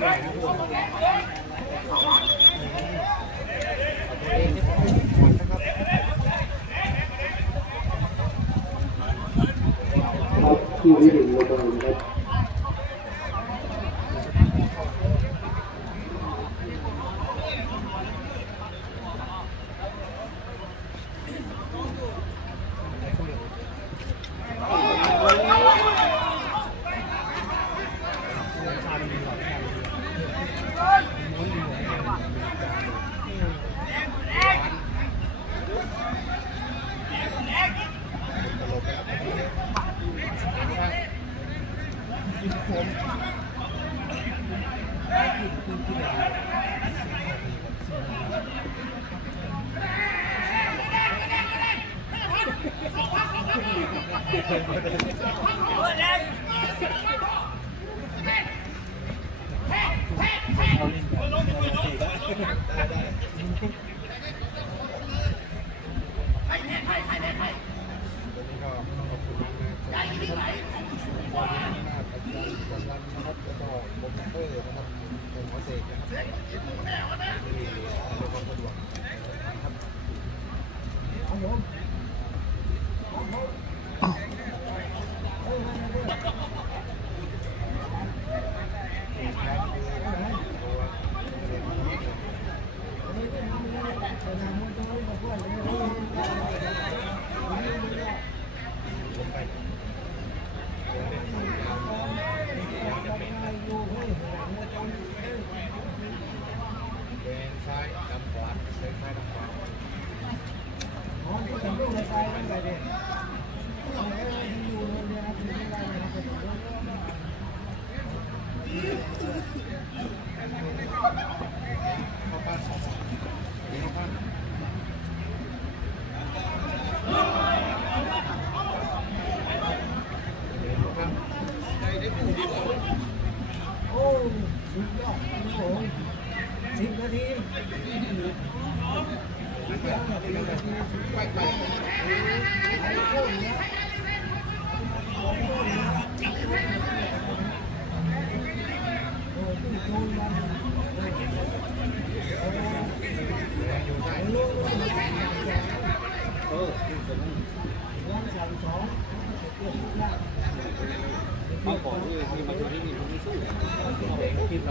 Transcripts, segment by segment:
Thank you. นะครับแล้วก็โมเตอร์นะครับเป็นหัวเสกนะครับ เขาบอกว่ามีมาถึงที่นี่มันไม่สู้เขาเด็กคิดอะไร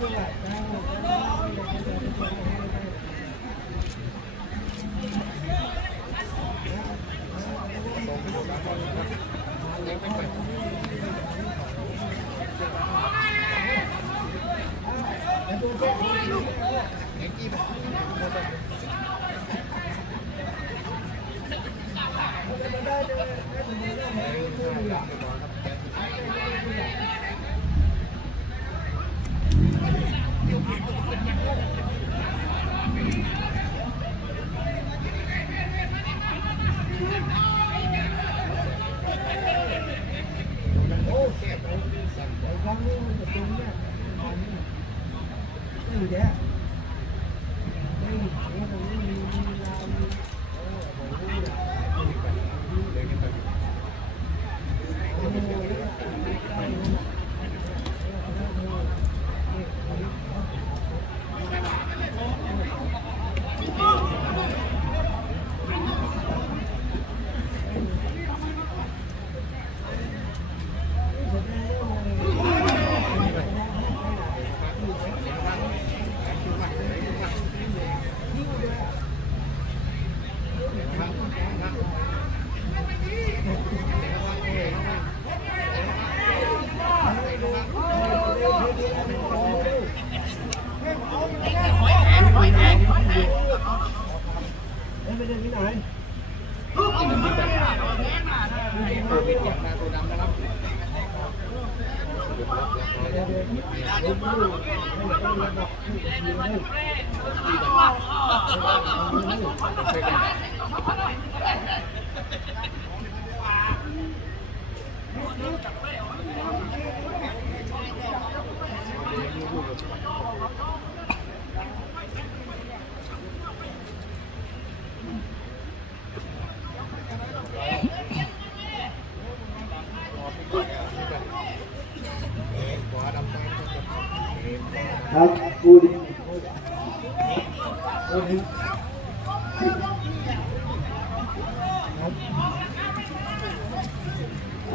过来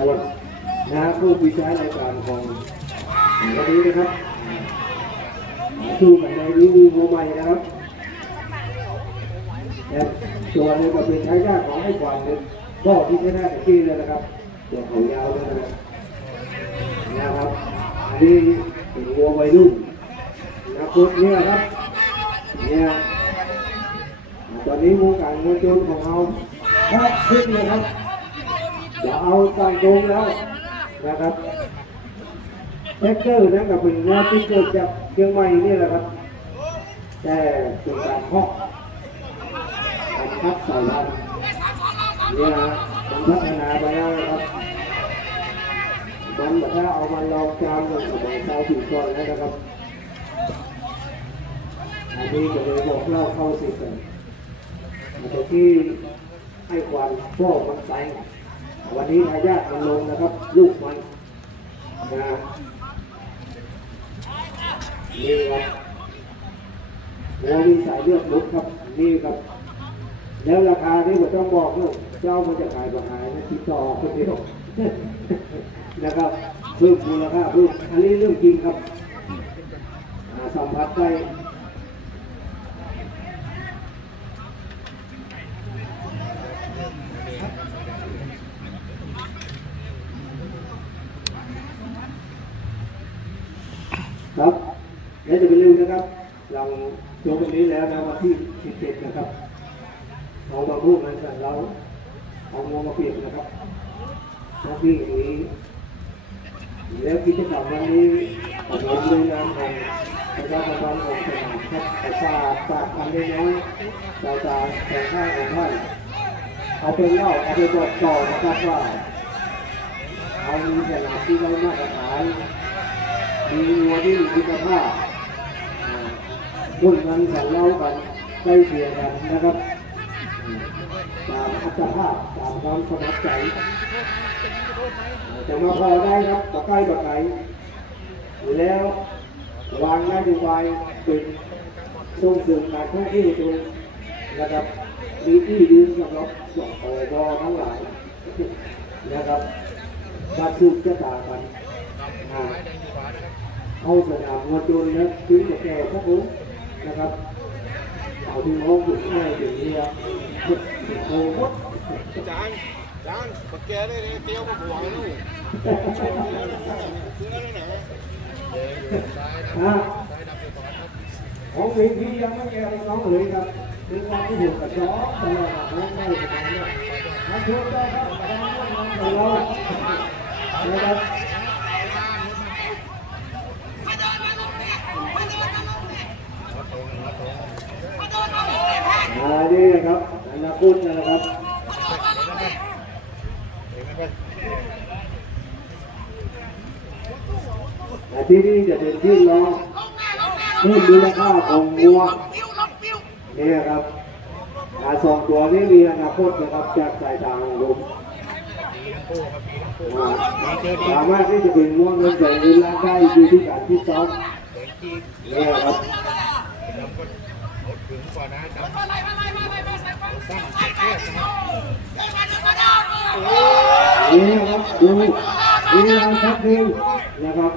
เอาละนะผู้พิจารารายการของวันนี้นะครับสู้กันในรีวิวโมใหม่นะครับแต่ส่วนนี้ก็เป็นใช้ยากของให้กวาดเลยก็ที่ชนะกับที่เลยนะครับตัวเขายาวเลยนะนะครับอันนี้เป็นวัววัยรุ่นนะครับเนี่ยครับเนี่ยตอนนี้วงการมวยชนของเราแทบขึ้นเลยครับ จะเอาตั้งตรงแล้วนะครับแท็กเกอร์นั่นก็เป็นงานที่เกิดจากเชียงใหม่นี่แหละครับ แต่เป็นการเพาะการคัดสายพันเนี่ยนะมันพัฒนาไปแล้วนะครับมันแบบว่าเอามาลองจามกับของชาผิวก่อนนะครับอันนี้ก็เลยบอกเล่าเข้าสิกันแต่ที่ให้ความพ่อมันไป วันนี้ทายาทมันลงนะครับ ลูกมันนะนี่ครับหัวมีสายเลือดลุกครับ นี่ครับ แล้วราคาที่ผมต้องบอกลูกเจ้ามันจะขายราคานะที่ต่อคนเดียวนะครับเพิ่มมูลค่าเพิ่มอันนี้เรื่องจริงครับสัมผัสได้ ครับ และจะไปลืมนะครับ เราลงตรงนี้แล้วนะวันที่ 17 นะครับเอามาพูดกันกันเราเอางวมาเปลี่ยนนะครับหน้าที่อย่างนี้ แล้วกิจกรรมวันนี้ผมเห็นด้วยนามของประชาชนของสนามครับประชาฝากคำได้น้อยเราจะแต่งข้างของท่านเอาเป็นเล่าเอาไปบอกต่อนะครับว่าเอามีสนามที่เรามาตรฐานมีวัวที่มีคุณภาพ รุ่นนั้นกันเล่ากันใกล้เคียงกันนะครับตามอัตภาพตามความสมัครใจจะมาพอได้ครับต่อใกล้ต่อไกลแล้ววางนโยบายเป็นส่งเสริมการท่องเที่ยวตรงนะครับมีที่ยืนสำหรับสองอบทั้งหลายนะครับมาสืบชะตากันเอาสนามมวยโจรนะซื้อกับแกครับผม นะครับเอาที่มองถึงง่างอยถึงนี้ยโอ้โหจานจานปักแกได้เลยเตี้ยวมาหัวลูกซื้อได้ไหนอะของเวทียังไม่แก่น้องเลยครับเป็นความที่ถูกกับน้อตลอดน้องได้สนามเนี่ยมาชมได้ครับกำลังร่วมงานกับเรานะครับ อ่านี่นะครับอนาคตนะครับอ่าที่นี่จะเป็นที่รองเพิ่มมูลค่าของวัวนี่ครับอาสองตัวนี้มีอนาคตนะครับจากสายตาของผมอ่าสามารถที่จะเป็นม่วงเงินใส่เงินล้านได้อยู่ที่การที่ซ้อมนี่ครับ ถึงกว่านะจำนี่นะครับดูนี่นะครับดูนะครับ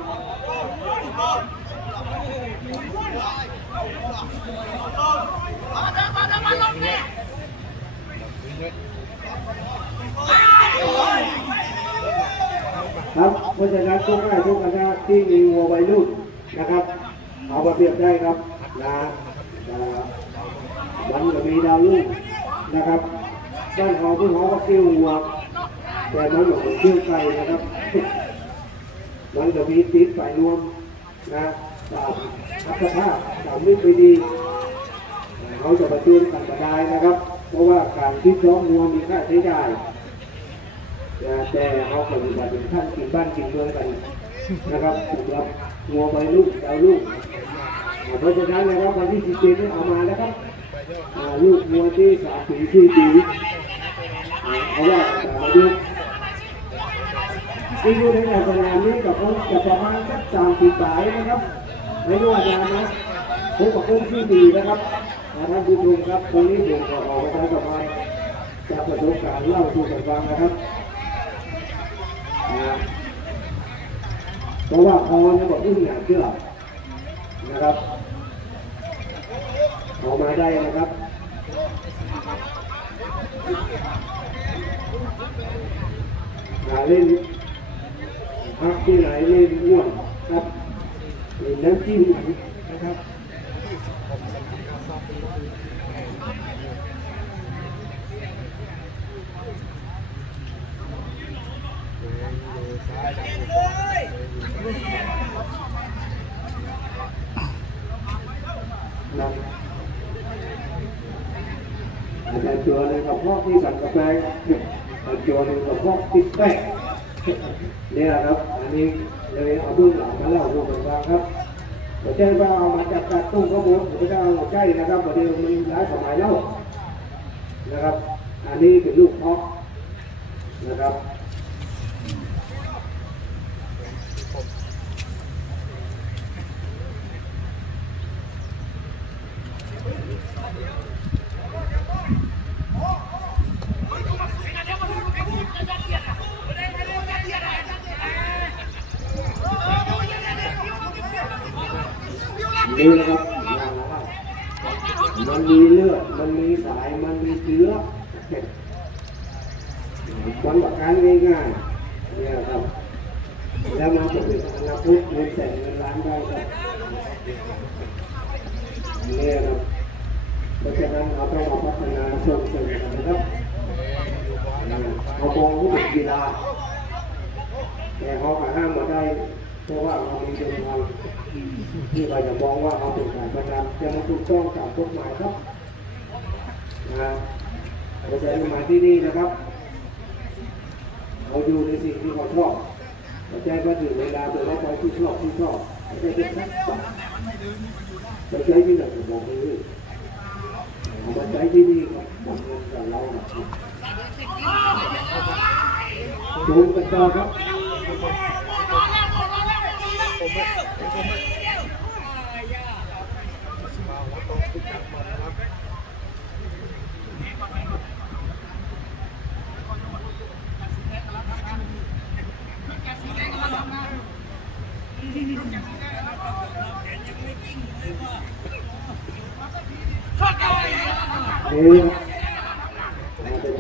ครับเพราะฉะนั้นทุกท่านทุกคณะที่มีวัววัยรุ่นนะครับ เอามาเปรียบได้ครับนะอ่ามันก็มีดาวรุ่งนะครับ บ้านเขาที่เขาก็เกี่ยววัวแต่มันก็เป็นเกี่ยวไก่นะครับมันก็มีติดฝ่รวมนะตามอัตภาพตามวิธีดีเขาจะประชุมกันก็ได้นะครับ เพราะว่าการคิดร้องงัวมีค่าใช้จ่ายนะแต่เอาปฏิบัติถึงขั้นกินบ้านกินเมืองกันนะครับสำหรับงัวใบลูกดาวลูกเพราะฉะนั้นนะครับวันที่17นี่เอามาแล้วครับลูกงัวที่สามปีสี่ปี เอาว่าสามอายุที่อยู่ในสนามนี้กับผมจะประมาณสักสามปีปลายนะครับไม่รู้อาจารย์นะผมกับผมที่ดีนะครับท่านผู้ชมครับตรงนี้ผมขอออกประชาสัมพันธ์จากประสบการณ์เล่าสู่กันฟังนะครับเพราะว่าพอเนี่ยบอกอุ้มหนาเชื่อนะครับออกมาได้นะครับ หาเล่นพักที่ไหนเล่นอ้วนครับเล่นน้ำจิ้มนะครับครับอาจารย์จัวเลยกับพวกที่สั่งกาแฟ จารย์จัวเลยกับพวกติดแป๊เนี่ยครับ อันนี้เลยเอาเบื้องหลังมาเล่าดูเหมือนกันครับผมแจ้งว่าเอามาจากการตู้ข้อมูลผมไม่ได้เอาใกล้นะครับประเดี๋ยวมันร้ายสมัยแล้วนะครับ อันนี้เป็นลูกเพาะนะครับ นี่นะครับมันมีเลือด มันมีสาย มันมีเชื้อมันหลักการง่ายๆเนี่ยครับ แล้วมันจะเป็นอนาคตเงินแสนเงินล้านได้ครับเนี่ยครับเพราะฉะนั้นเราต้องมาพัฒนาส่งเสริมนนะครับเอามองว่าเป็นกีฬาแต่เขาก็ห้ามมาได้ เพราะว่าเรามีเดินทางที่เราจะมองว่าเขาเป็นการประกันจะมาถูกต้องตามกฎหมายครับนะเราจะมาที่นี่นะครับเขาอยู่ในสิ่งที่เขาชอบเราแจ้งว่าถึงเวลาเดินรถไปที่ชอบที่ชอบไม่ได้เป็นสักบเราใช้ที่ไหนผมบอกเลยเอามาใช้ที่นี่ครับหมดเงินกับเราครับดูกันต่อครับ เจ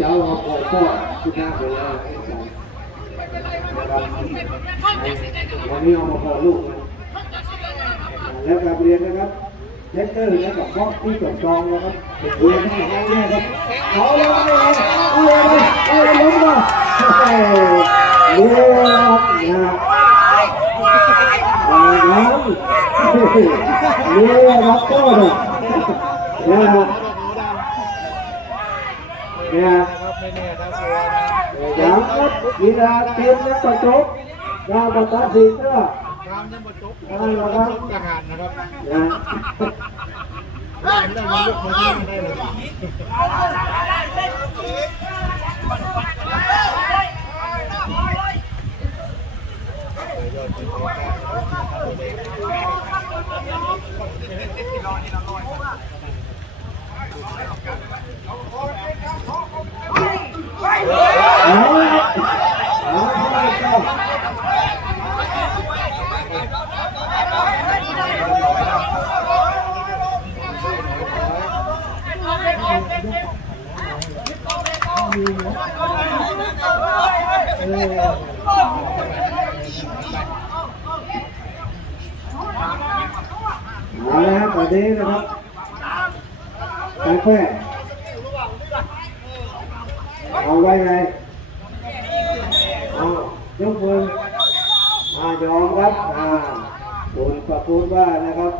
้าเอาปล่อยพ่อที่หน้าไปแล้ว วันนี้เอามาพอลูกมันแล้วการเรียนนะครับเลคเตอร์แล้วกับพ่อที่จบจองนะครับเรียนทั้งห้องเนี่ยครับเอาเลยเอาเลยเอาเลยเอาเลยล้มมาโอ้โหเนี่ยนะน้ำเนี่ยครับก็เนี่ยเนี่ยเนี่ยครับไม่แน่ครับตัวนะอย่างครับกีฬาเตรียมนักประจบ งานประตัดสินเนอะทางยังประจบนั่นแหละครับทหารนะครับนะได้ได้มายกมาที่ได้เลย เอาละเอาละ เอาละครับตอนนี้นะครับกาแฟเอาไว้ไงเอายกมืออายอมครับอ่าคุณประพูดว่านะครับ